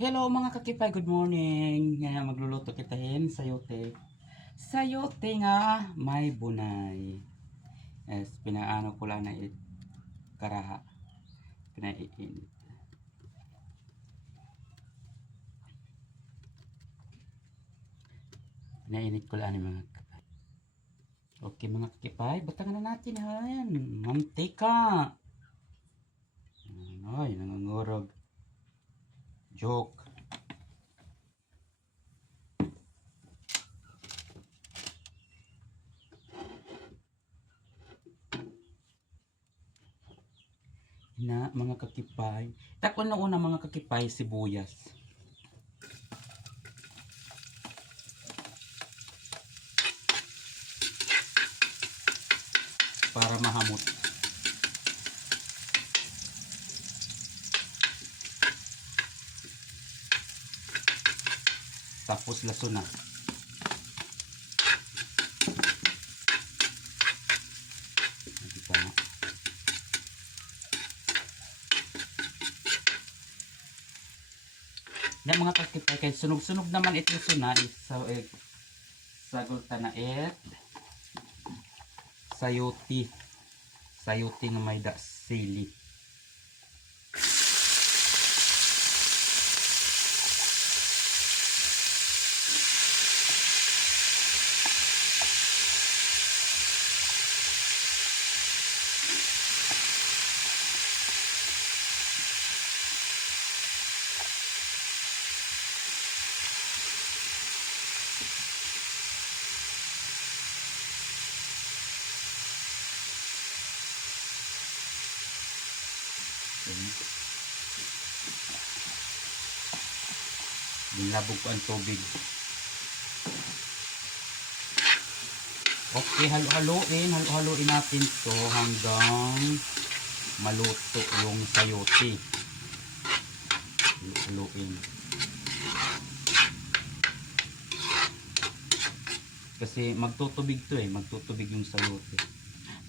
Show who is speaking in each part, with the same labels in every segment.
Speaker 1: Hello mga kakipay, good morning. Ngayon magluluto kitahin sayote. Sayote nga may bunay. Yes, pinaano ko lang na karaha. Pinaiinit. Pinainit ko lang mga kakipay. Okay mga kakipay, batangan na natin yan. Mantika. Ay, nangangurog. Joke. Na mga kakipay. Takon na una mga kakipay sibuyas. Para mahamot. Tapos laso na. Na mga kakipay, sunog-sunog naman itong suna sa eh, sagol ta na it sayuti sayuti nga may da sili Binlabog ko ang tubig. Okay, halo-haloin. Halo-haloin natin to hanggang maluto yung sayote. Halo-haloin. Kasi magtutubig to eh. Magtutubig yung sayote.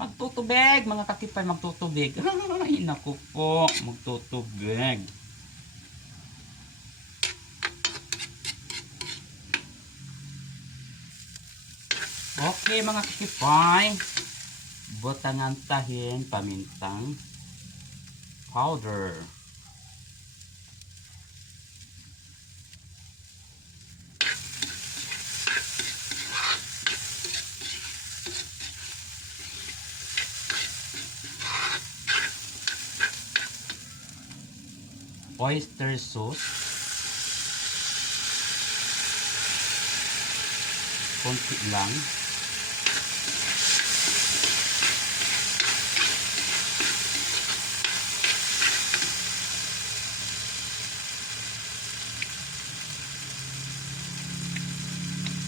Speaker 1: Magtutubig! Mga kakipay, magtutubig. Ay, naku po. Magtutubig. Okay mga kakipay. Botangan tahin pamintang powder. Oyster sauce. Konti lang.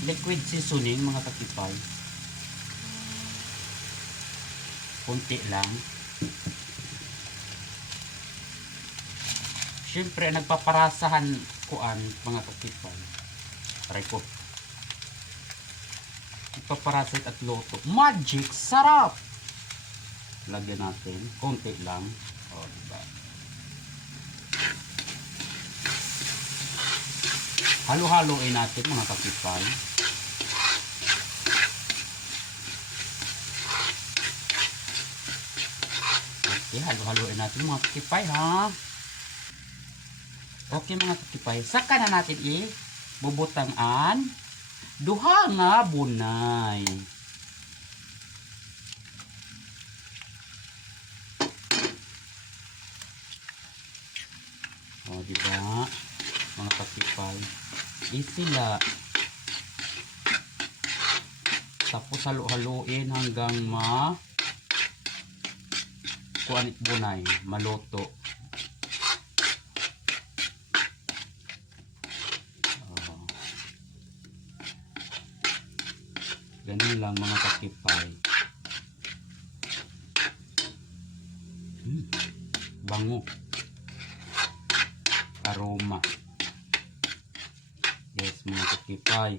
Speaker 1: liquid seasoning mga kakipay kunti lang syempre nagpaparasahan kuan mga kakipay aray ko. Nagpaparasit at loto. Magic! Sarap! Lagyan natin. Konti lang. O diba? Halo-haloin natin mga kakipay Okay, halo-haloin natin mga kakipay ha. Okay mga kakipay, saka na natin i bubutangan duha nga bunay. O, di ba? Mga kakipay. Isila. Tapos halo-haloin hanggang ma kuanit bunay, maluto. Ganun lang mga kakipay. Hmm. Bango. Aroma. Yes, mga kakipay.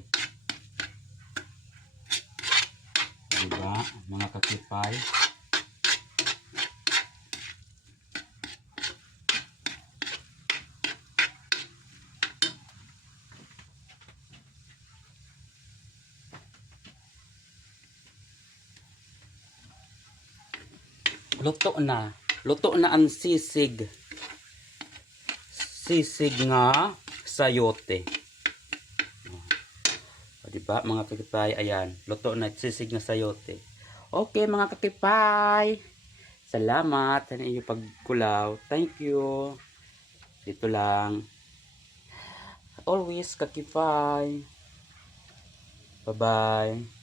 Speaker 1: Diba, mga kakipay? Luto na. Luto na ang sisig. Sisig nga sayote. O, diba, mga kakipay, ayan, luto na sisig na sayote. Okay, mga kakipay. Salamat sa inyong pagkulaw. Thank you. Dito lang. Always kakipay. Bye-bye.